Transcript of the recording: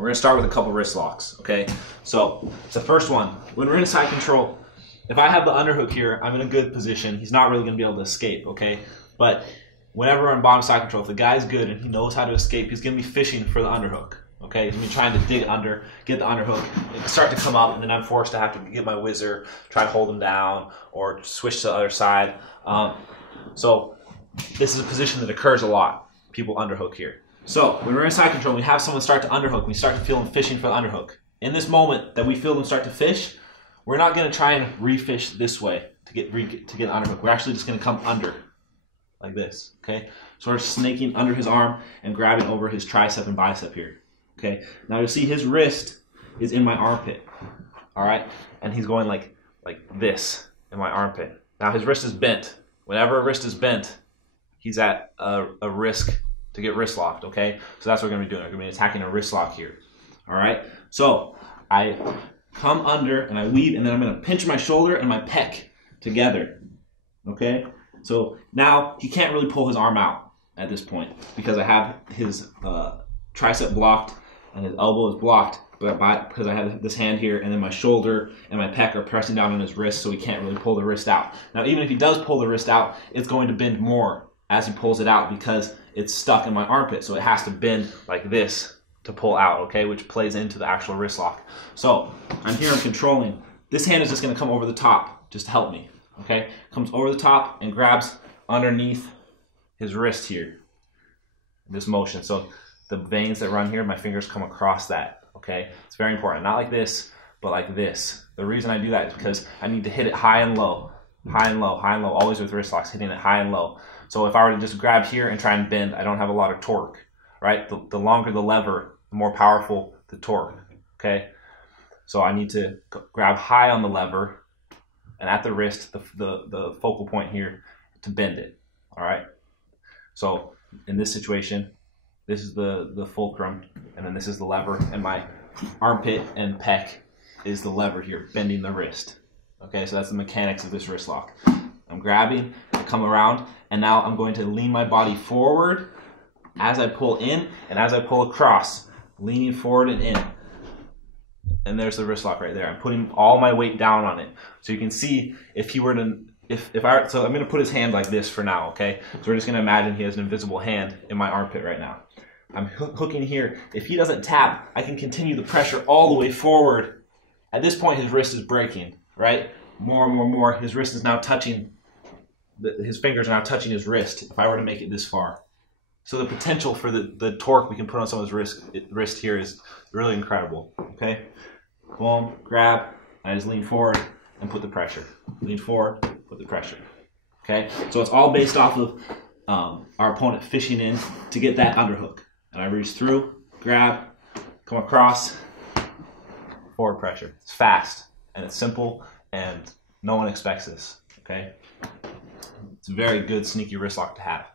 We're going to start with a couple wrist locks, okay? So the first one, when we're in side control, if I have the underhook here, I'm in a good position. He's not really going to be able to escape, okay? But whenever we're in bottom side control, if the guy's good and he knows how to escape, he's going to be fishing for the underhook, okay? He's going to be trying to dig under, get the underhook, and start to come up, and then I'm forced to have to get my whizzer, try to hold him down, or switch to the other side. So this is a position that occurs a lot. People underhook here. So when we're in side control, we have someone start to underhook. We start to feel them fishing for the underhook. In this moment that we feel them start to fish, we're not going to try and refish this way to get the underhook. We're actually just going to come under like this. Okay, so we're snaking under his arm and grabbing over his tricep and bicep here. Okay, now you'll see his wrist is in my armpit. All right, and he's going like this in my armpit. Now his wrist is bent. Whenever a wrist is bent, he's at a risk to get wrist locked, okay? So that's what we're going to be doing. We're going to be attacking a wrist lock here, all right? So I come under and I weave, and then I'm going to pinch my shoulder and my pec together, okay? So now he can't really pull his arm out at this point because I have his tricep blocked and his elbow is blocked because I have this hand here, and then my shoulder and my pec are pressing down on his wrist, so he can't really pull the wrist out. Now, even if he does pull the wrist out, it's going to bend more as he pulls it out because it's stuck in my armpit, so it has to bend like this to pull out, okay, which plays into the actual wrist lock. So I'm here, I'm controlling. This hand is just going to come over the top just to help me, okay? Comes over the top and grabs underneath his wrist here, this motion. So the veins that run here, my fingers come across that, okay? It's very important. Not like this, but like this. The reason I do that is because I need to hit it high and low, high and low, high and low, always with wrist locks, hitting it high and low. So if I were to just grab here and try and bend, I don't have a lot of torque, right? The longer the lever, the more powerful the torque, okay? So I need to grab high on the lever and at the wrist, the focal point here, to bend it, all right? So in this situation, this is the fulcrum, and then this is the lever, and my armpit and pec is the lever here, bending the wrist, okay? So that's the mechanics of this wrist lock. I'm grabbing, I come around, and now I'm going to lean my body forward as I pull in and as I pull across, leaning forward and in. And there's the wrist lock right there. I'm putting all my weight down on it. So you can see if he were to, so I'm going to put his hand like this for now, okay? So we're just going to imagine he has an invisible hand in my armpit right now. I'm hooking here. If he doesn't tap, I can continue the pressure all the way forward. At this point, his wrist is breaking, right? More and more and more. His wrist is now touching, his fingers are now touching his wrist if I were to make it this far. So the potential for the torque we can put on someone's wrist here is really incredible, okay? Boom, grab, I just lean forward and put the pressure. Lean forward, put the pressure, okay? So it's all based off of our opponent fishing in to get that underhook. And I reach through, grab, come across, forward pressure. It's fast, and it's simple, and no one expects this, okay? It's a very good, sneaky wrist lock to have.